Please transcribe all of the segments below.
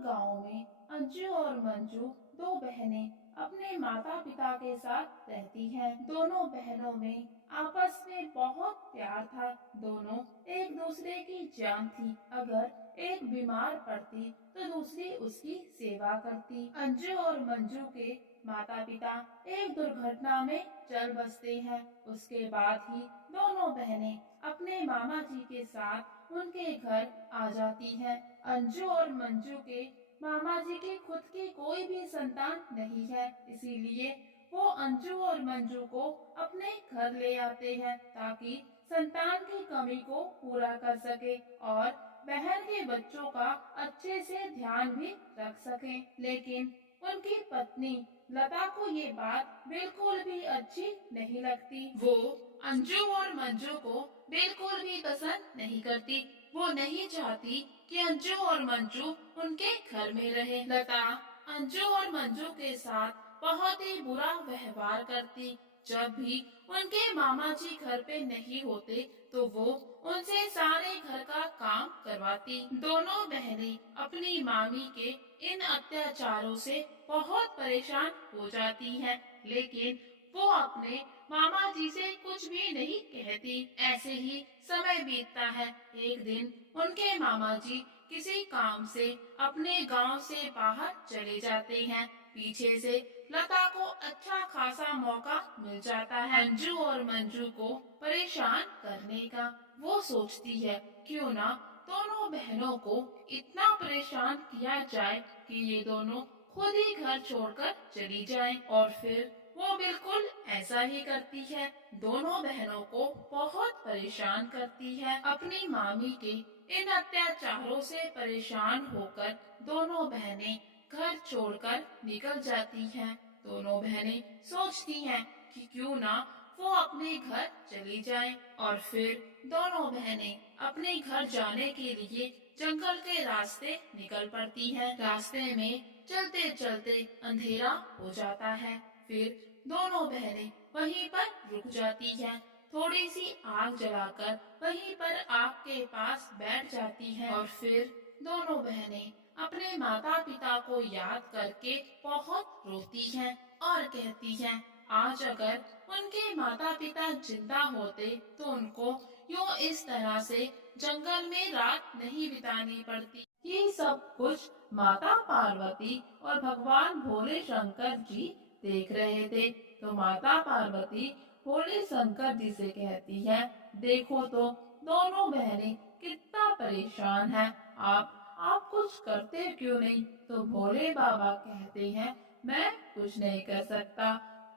गांव में अंजू और मंजू दो बहनें अपने माता पिता के साथ रहती हैं। दोनों बहनों में आपस में बहुत प्यार था। दोनों एक दूसरे की जान थी। अगर एक बीमार पड़ती तो दूसरी उसकी सेवा करती। अंजू और मंजू के माता पिता एक दुर्घटना में चल बसते हैं। उसके बाद ही दोनों बहनें अपने मामा जी के साथ उनके घर आ जाती हैं। अंजू और मंजू के मामा जी की खुद की कोई भी संतान नहीं है, इसीलिए वो अंजू और मंजू को अपने घर ले आते हैं ताकि संतान की कमी को पूरा कर सके और बहन के बच्चों का अच्छे से ध्यान भी रख सके। लेकिन उनकी पत्नी लता को ये बात बिल्कुल भी अच्छी नहीं लगती। वो अंजू और मंजू को बिल्कुल भी पसंद नहीं करती। वो नहीं चाहती कि अंजू और मंजू उनके घर में रहे। लता अंजू और मंजू के साथ बहुत ही बुरा व्यवहार करती। जब भी उनके मामा जी घर पे नहीं होते तो वो उनसे सारे घर का काम करवाती। दोनों बहनें अपनी मामी के इन अत्याचारों से बहुत परेशान हो जाती हैं, लेकिन वो अपने मामा जी से कुछ भी नहीं कहती। ऐसे ही समय बीतता है। एक दिन उनके मामा जी किसी काम से अपने गांव से बाहर चले जाते हैं। पीछे से लता को अच्छा खासा मौका मिल जाता है अंजू और मंजू को परेशान करने का। वो सोचती है क्यों ना दोनों बहनों को इतना परेशान किया जाए कि ये दोनों खुद ही घर छोड़कर चली जाएं। और फिर वो बिल्कुल ऐसा ही करती है। दोनों बहनों को बहुत परेशान करती है। अपनी मामी के इन अत्याचारों से परेशान होकर दोनों बहनें घर छोड़कर निकल जाती हैं। दोनों बहनें सोचती हैं कि क्यों ना वो अपने घर चली जाएं। और फिर दोनों बहनें अपने घर जाने के लिए जंगल के रास्ते निकल पड़ती हैं। रास्ते में चलते चलते अंधेरा हो जाता है। फिर दोनों बहनें वहीं पर रुक जाती हैं। थोड़ी सी आग जलाकर वहीं पर आग के पास बैठ जाती हैं। और फिर दोनों बहनें अपने माता पिता को याद करके बहुत रोती हैं और कहती हैं आज अगर उनके माता पिता जिंदा होते तो उनको यूं इस तरह से जंगल में रात नहीं बितानी पड़ती। ये सब कुछ माता पार्वती और भगवान भोले शंकर जी देख रहे थे। तो माता पार्वती भोले शंकर जी से कहती है देखो तो दोनों बहनें कितना परेशान हैं। आप कुछ करते क्यों नहीं? तो भोले बाबा कहते हैं मैं कुछ नहीं कर सकता।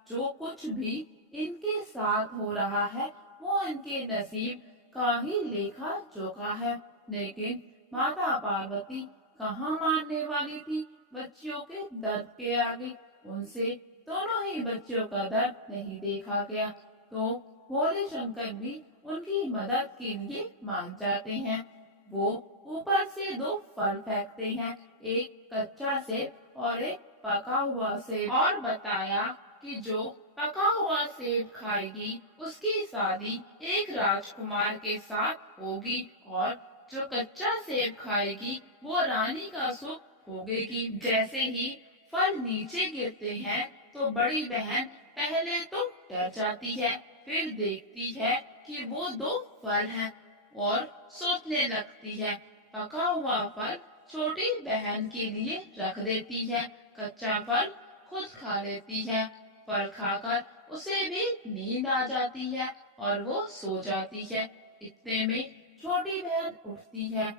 जो कुछ भी इनके साथ हो रहा है वो इनके नसीब का ही लेखा जोखा है। लेकिन माता पार्वती कहाँ मानने वाली थी बच्चियों के दर्द के आगे। उनसे दोनों ही बच्चियों का दर्द नहीं देखा गया। तो भोले शंकर भी उनकी मदद के लिए मान जाते हैं। वो ऊपर से दो फल फेंकते हैं, एक कच्चा सेब और एक पका हुआ सेब, और बताया कि जो पका हुआ सेब खाएगी उसकी शादी एक राजकुमार के साथ होगी और जो कच्चा सेब खाएगी वो रानी का सुख भोगेगी। जैसे ही फल नीचे गिरते हैं तो बड़ी बहन पहले तो डर जाती है, फिर देखती है कि वो दो फल हैं और सोचने लगती है। पका हुआ फल छोटी बहन के लिए रख देती है, कच्चा फल खुद खा लेती है। फल खाकर उसे भी नींद आ जाती है और वो सो जाती है। इतने में छोटी बहन उठती है,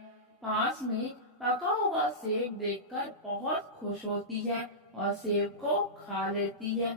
पास में पका हुआ सेब देखकर बहुत खुश होती है और सेब को खा लेती है।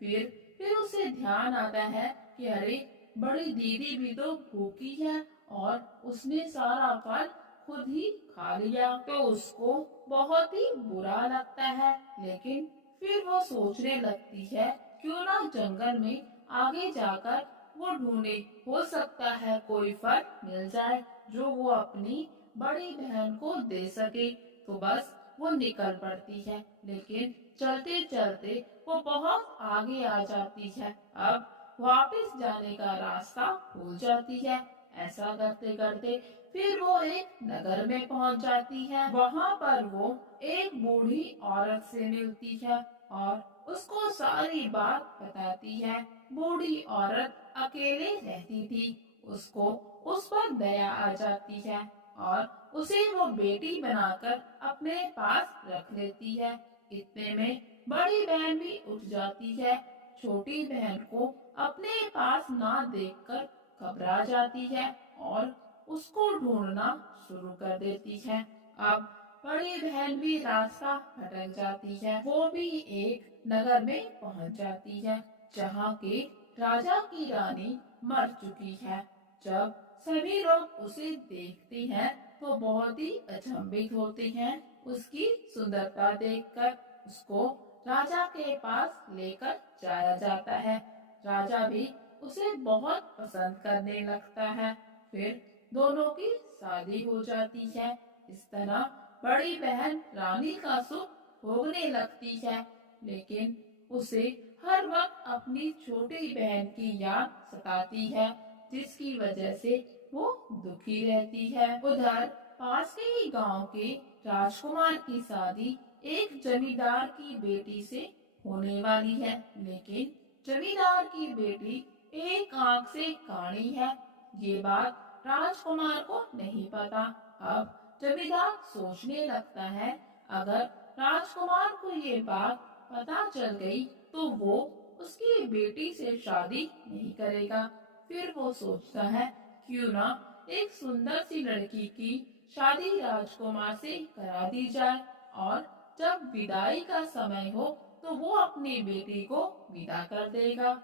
फिर उसे ध्यान आता है कि अरे बड़ी दीदी भी तो भूखी है और उसने सारा फल खुद ही खा लिया। तो उसको बहुत ही बुरा लगता है, लेकिन फिर वो सोचने लगती है क्यों ना जंगल में आगे जाकर वो ढूंढे, हो सकता है कोई फल मिल जाए जो वो अपनी बड़ी बहन को दे सके। तो बस वो निकल पड़ती है, लेकिन चलते चलते वो बहुत आगे आ जाती है। अब वापस जाने का रास्ता भूल जाती है। ऐसा करते करते फिर वो एक नगर में पहुंच जाती है। वहाँ पर वो एक बूढ़ी औरत से मिलती है और उसको सारी बात बताती है। बूढ़ी औरत अकेले रहती थी। उसको उस पर दया आ जाती है और उसे वो बेटी बनाकर अपने पास रख लेती है। इतने में बड़ी बहन भी उठ जाती है। छोटी बहन को अपने पास ना देखकर घबरा जाती है और उसको ढूंढना शुरू कर देती है। अब बड़ी बहन भी रास्ता भटक जाती है। वो भी एक नगर में पहुंच जाती है जहाँ के राजा की रानी मर चुकी है। जब सभी लोग उसे देखते हैं तो बहुत ही अचंभित होते हैं। उसकी सुंदरता देखकर उसको राजा के पास लेकर जाया जाता है। राजा भी उसे बहुत पसंद करने लगता है। फिर दोनों की शादी हो जाती है। इस तरह बड़ी बहन रानी का सुख भोगने लगती है, लेकिन उसे हर वक्त अपनी छोटी बहन की याद सताती है, जिसकी वजह से वो दुखी रहती है। उधर पास के ही गांव के राजकुमार की शादी एक जमींदार की बेटी से होने वाली है, लेकिन जमींदार की बेटी एक आंख से काणी है। ये बात राजकुमार को नहीं पता। अब जमींदार सोचने लगता है, अगर राजकुमार को ये बात पता चल गई तो वो उसकी बेटी से शादी नहीं करेगा। फिर वो सोचता है, क्यों ना एक सुंदर सी लड़की की शादी राजकुमार से करा दी जाए और जब विदाई का समय हो तो वो अपनी बेटी को विदा कर देगा।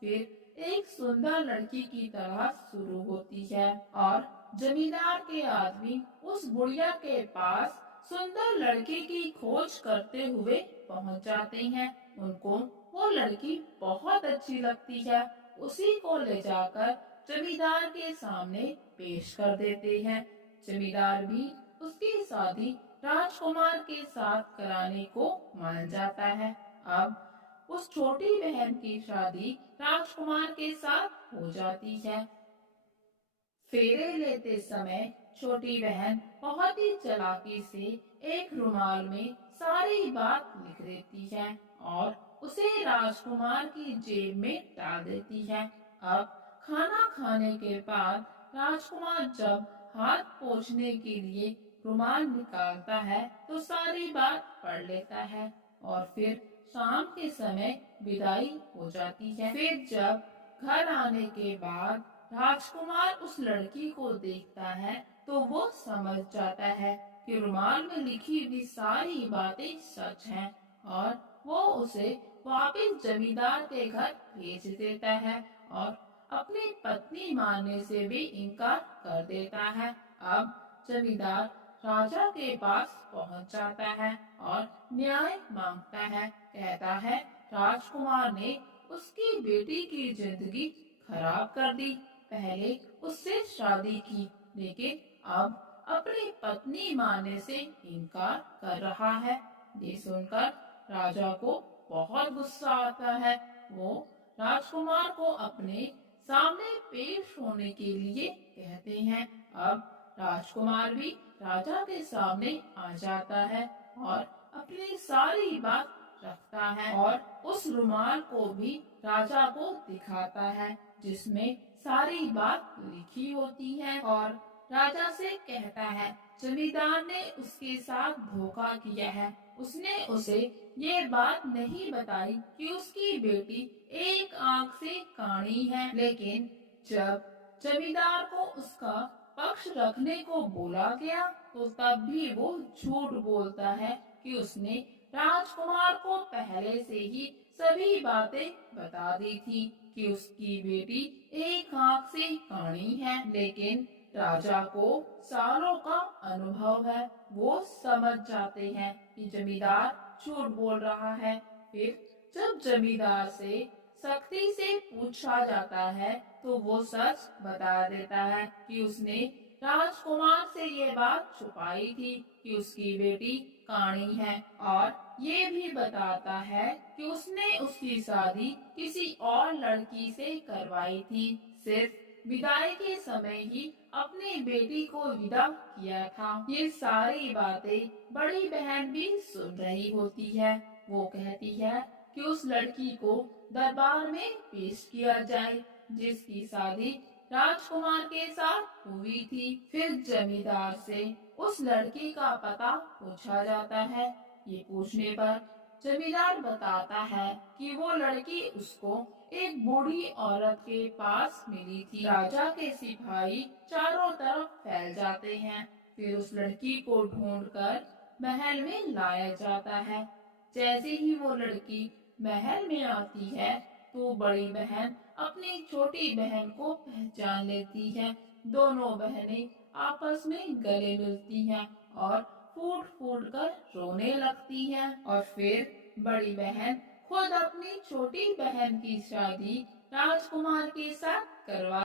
फिर एक सुंदर लड़की की तलाश शुरू होती है और जमींदार के आदमी उस बुढ़िया के पास सुंदर लड़की की खोज करते हुए पहुंच जाते हैं। उनको वो लड़की बहुत अच्छी लगती है। उसी को ले जाकर जमींदार के सामने पेश कर देते हैं। जमींदार भी उसकी शादी राजकुमार के साथ कराने को मान जाता है। अब उस छोटी बहन की शादी राजकुमार के साथ हो जाती है। फेरे लेते समय छोटी बहन बहुत ही चालाकी से एक रुमाल में सारी बात लिख देती है और उसे राजकुमार की जेब में डाल देती है। अब खाना खाने के बाद राजकुमार जब हाथ पोंछने के लिए रुमाल निकालता है तो सारी बात पढ़ लेता है और फिर शाम के समय विदाई हो जाती है। फिर जब घर आने के बाद राजकुमार उस लड़की को देखता है तो वो समझ जाता है कि रुमाल में लिखी हुई सारी बातें सच हैं और वो उसे वापस जमींदार के घर भेज देता है और अपनी पत्नी मानने से भी इनकार कर देता है। अब जमींदार राजा के पास पहुंच जाता है और न्याय मांगता है। कहता है, राजकुमार ने उसकी बेटी की जिंदगी खराब कर दी। पहले उससे शादी की, लेकिन अब अपनी पत्नी मानने से इनकार कर रहा है। ये सुनकर राजा को बहुत गुस्सा आता है। वो राजकुमार को अपने सामने पेश होने के लिए कहते हैं। अब राजकुमार भी राजा के सामने आ जाता है और अपनी सारी बात रखता है और उस रुमाल को भी राजा को दिखाता है, जिसमें सारी बात लिखी होती है और राजा से कहता है, जमींदार ने उसके साथ धोखा किया है। उसने उसे ये बात नहीं बताई कि उसकी बेटी एक आंख से काणी है, लेकिन जब जमींदार को उसका पक्ष रखने को बोला गया तो तब भी वो झूठ बोलता है कि उसने राजकुमार को पहले से ही सभी बातें बता दी थी कि उसकी बेटी एक आंख से काणी है। लेकिन राजा को सालों का अनुभव है। वो समझ जाते हैं कि जमींदार झूठ बोल रहा है। फिर जब जमींदार से सख्ती से पूछा जाता है तो वो सच बता देता है कि उसने राजकुमार से ये बात छुपाई थी कि उसकी बेटी काणी है और ये भी बताता है कि उसने उसकी शादी किसी और लड़की से करवाई थी सिर्फ विदाई के समय ही अपनी बेटी को विदा किया था। ये सारी बातें बड़ी बहन भी सुन रही होती है। वो कहती है कि उस लड़की को दरबार में पेश किया जाए जिसकी शादी राजकुमार के साथ हुई थी। फिर जमींदार से उस लड़की का पता पूछा जाता है। ये पूछने पर जमींदार बताता है कि वो लड़की उसको एक बूढ़ी औरत के पास मिली थी। राजा के सिपाही चारों तरफ फैल जाते हैं। फिर उस लड़की को ढूंढकर महल में लाया जाता है। जैसे ही वो लड़की महल में आती है तो बड़ी बहन अपनी छोटी बहन को पहचान लेती है। दोनों बहनें आपस में गले मिलती हैं और फूट फूट कर रोने लगती हैं। और फिर बड़ी बहन खुद अपनी छोटी बहन की शादी राजकुमार के साथ करवा